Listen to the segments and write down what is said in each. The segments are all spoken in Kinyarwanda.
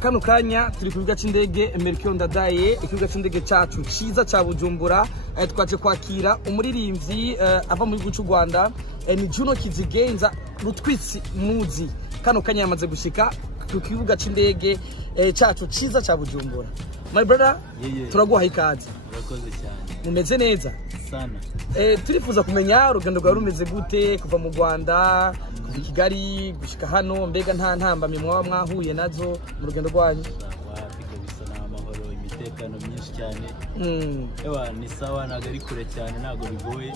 kano kanya turi ku kibuga c'indege Melchior Ndadaye, ikibuga c'indege cacu ciza ca Bujumbura. Twaje kwakira umuririmbyi ava mu gihugu cy'u Rwanda, ni Jino Kizigenza rutwitsi muzi. Kano kanya yamaze gushika ku kibuga c'indege cacu ciza ca Bujumbura. My brother, turaguha ikaze. Urakoze cyane. Mumeze neza sana. Turifuza kumenya urugendo rwawe rumeze gute kuva mu Rwanda kuva Kigali gushika hano, mbega nta ntambamye mwaba mwahuye nazo mu rugendo rwanyu? Imitekano myinshi cyane. Ewa ni sawa, ntago ari kure cyane, ntago bigoye.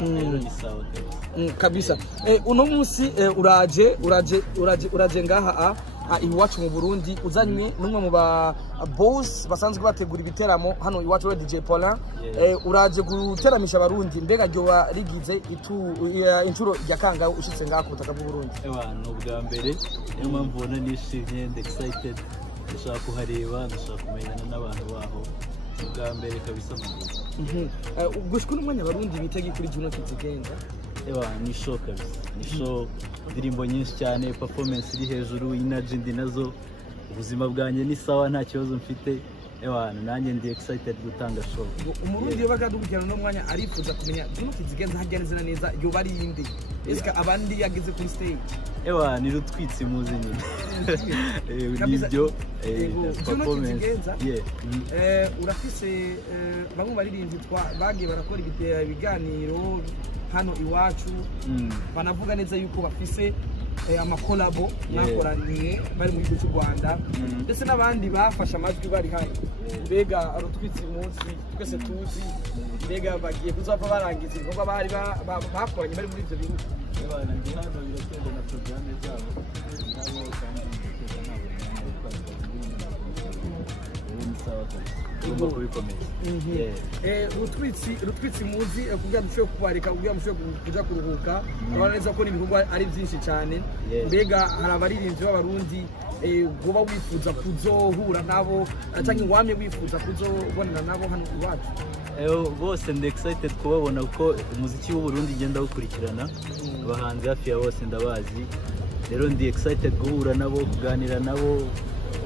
Rero ni sawa kabisa. Uno munsi uraje ngaha iwacu mu Burundi, uzanywe n'umwe mu ba boss basanzwe bategura ibiteramo hano iwacu wa DJ Paulin. Uraje guteramisha abarundi, mbega ryo rigize inshuro ya kanga ushitse ngaha ku butaka bw'u Burundi? Ewa no bwa mbere, niyo mpamvu ubona nishimye and excited. Ndashaka kuhareba, ndashaka kumenyana n'abantu baho bwa mbere kabisa mu Burundi. Gushika n'umwanya abarundi bitege kuri Jino Kizigenza. Ewa ni show kabisa, ni show, indirimbo nyinshi cyane, performance iri hejuru, energy ndi nazo, ubuzima bwanjye ni sawa, nta kibazo mfite. Ewa nanjye ndi excited gutanga show. Umurundi yobaga dukirana no mwanya arifuza kumenya Jino Kizigenza hajya neza yo bari indi. Eska abandi yageze kuri stage? Ewa ni rutwitsi muzi nyine. Nibyo performance. Urafise bamwe baririmbyi bagiye barakora ibiganiro hano iwacu, banavuga neza yuko bafise amakolabo nakoraniye bari mu gihugu cy'u Rwanda, ndetse n'abandi bafashe amajwi bari hano. Mbega arutwitsi munsi twese tuzi, mbega bagiye kuzava barangiza ibikorwa bari bakoranye bari muri ibyo bihugu? Abana ndi hano biratende na programme zabo nabo kandi rutwitsi muzi kugira dushobore kubareka, kugira mushobore kuja kuruhuka. Urabona neza ko ibikorwa ari byinshi cyane. Mbega hari abaririmbyi b'abarundi goba wifuza kuzohura nabo cyangwa wame wifuza kuzobonana nabo hano iwacu? Bose ndi excited kubabona kuko umuziki w'u Burundi ngenda gukurikirana, abahanzi hafi ya bose ndabazi. Rero ndi excited guhura nabo, kuganira nabo.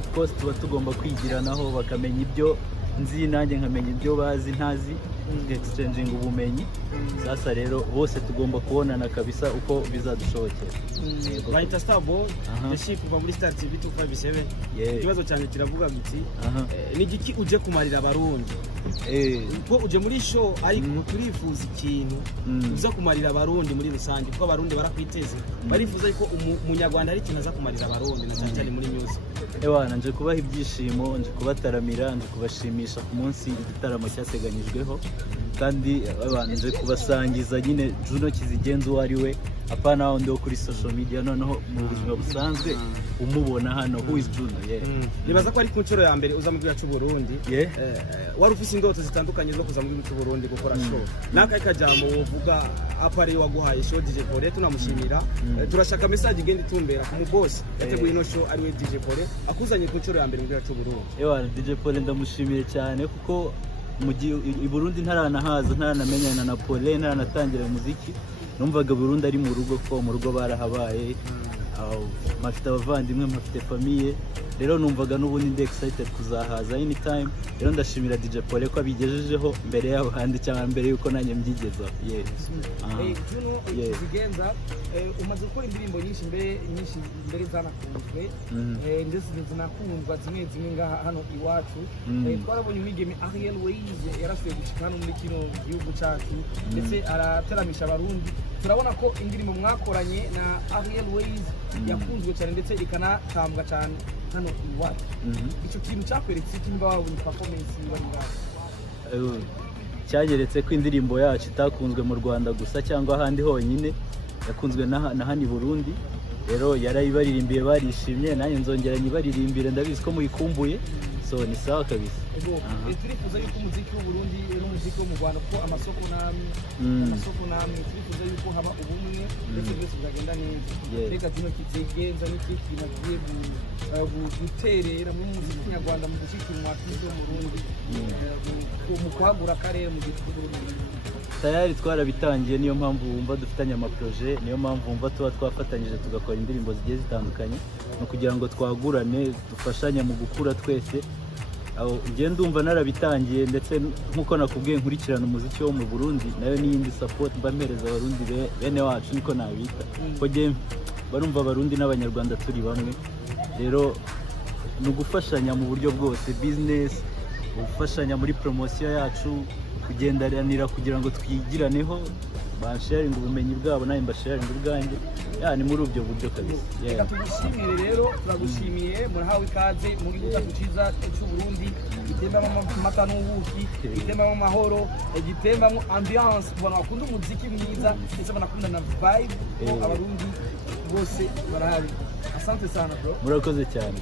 Of course tuba tugomba kwigiranaho, bakamenya ibyo nzi nanjye nkamenya ibyo bazi ntazi, exchanging ubumenyi. Sasa rero bose tugomba kubonana kabisa uko bizadushobokera. Bahita Starboy yashi kuva muri Star TV 257. Ikibazo cyane kiravuga giti ni igiki uje kumarira abarundi? Ko uje muri show ariko turifuza ikintu uza kumarira abarundi muri rusange, kuko abarundi barakwiteze, barifuza yuko umunyarwanda ari ikintu aza kumarira abarundi na cyane muri music. Ewa nanje kubaha ibyishimo, nje kubataramira, nje kubashimisha ku munsi igitaramo cyaseganyijweho, kandi nje kubasangiza nyine Jino Kizigenza uwo ari we, apana wundi wo kuri social media, noneho mu buzima busanzwe umubona hano. Who is Jino? Nibaza ko ari ku nshuro ya mbere uza mu gihugu cy'u Burundi. Wari ufise indoto zitandukanye zo kuza mu gihugu cy'u Burundi gukora show. Naka ikajambo uvuga atari waguhaye show DJ Paulin, tunamushimira. Turashaka message igenda itumbera ku mu boss yateguye ino show ari we DJ Paulin, akuzanye ku nshuro ya mbere mu gihugu cy'u Burundi. Ewa DJ Paulin ndamushimiye cyane kuko i Burundi ntaranahaza, ntaranamenyana na Paulin, ntaranatangira muziki. Numvaga Burundi ari mu rugo, ko mu rugo barahabaye, mafite abavandimwe, mafite famille. Rero numvaga n'ubundi ndi excited kuzahaza anytime. Rero ndashimira DJ Paulin ko abigejejeho mbere y'abandi cyangwa mbere yuko nanjye mbyigezaho. Jino Kizigenza umaze gukora indirimbo nyinshi mbere zanakunzwe, ndetse zinakundwa zimwe ngaha hano iwacu. Twarabonye umwigeme Ryeru yarasuye gushika hano muri kino gihugu cyacu, ndetse arateramisha abarundi. Turabona ko indirimbo mwakoranye na Ryeru yakunzwe cyane, ndetse ikanatambwa cyane hano iwacu. Icyo kintu cyakweretse iki mba wabonye performance bari ngaho? Cyanyeretse ko indirimbo yacu itakunzwe mu Rwanda gusa cyangwa ahandi honyine, yakunzwe na hano i Burundi. Rero yarayibaririmbye, barishimye, nanjye nzongera nyibaririmbire, ndabizi ko muyikumbuye. So ni sawa kabisa. Turifuza yuko umuziki w'u Burundi n'umuziki wo mu Rwanda ko amasoko namwe turifuza yuko haba ubumwe, ndetse byose bikagenda neza. Reka Jino Kizigenza n'ikiki nagiye guterera mu muziki nyarwanda, mu gushyikira umwaka w'u Burundi, mu kwagura akarere mu gihugu cy'u Burundi. tayari twarabitangiye, niyo mpamvu wumva dufitanye amaproje, niyo mpamvu wumva tuba twafatanyije tugakora indirimbo zigiye zitandukanye, no kugira ngo twagurane dufashanye mu gukura twese. aho ngiye ndumva narabitangiye, ndetse nkuko nakubwiye nkurikirana umuziki wo mu Burundi, nayo n'iyindi support mbamereza abarundi bene wacu niko nabita, ko je barumva abarundi n'abanyarwanda turi bamwe. Rero no gufashanya mu buryo bwose, business, gufashanya muri promotion yacu, kugenderanira kugira ngo twigiraneho, basharing ubumenyi bwabo nayo mbasharing ubwanjye, ni muri ubyo buryo kabisa. Reka tugushimire rero, turagushimiye, murahawe ikaze mu gihugu cyiza cy'u Burundi, gitembamo amata n'ubuki, gitembamo amahoro, gitembamo ambiance, abantu bakunda umuziki mwiza ndetse banakunda na vibe, abarundi bose barahari. Asante sana bro, murakoze cyane.